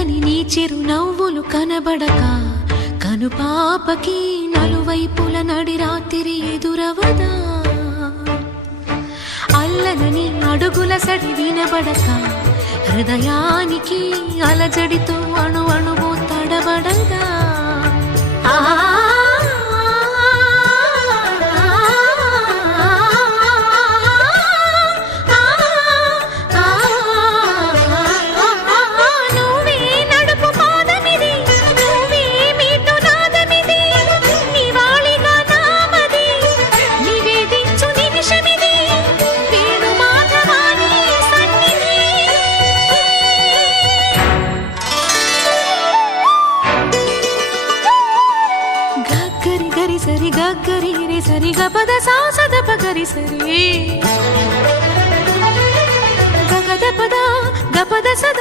చల్లని నీ చిరునవ్వులు కనబడక కనుపాపకి నలువైపుల నడి రాత్రి ఎదురవదా అల్లలని అడుగుల సడి వినబడక హృదయానికి అలజడితో అణు అణువు తడబడగా గరి సరి గరి రే సరి గపద సాసద పగరి సరి గగద పద గపద సద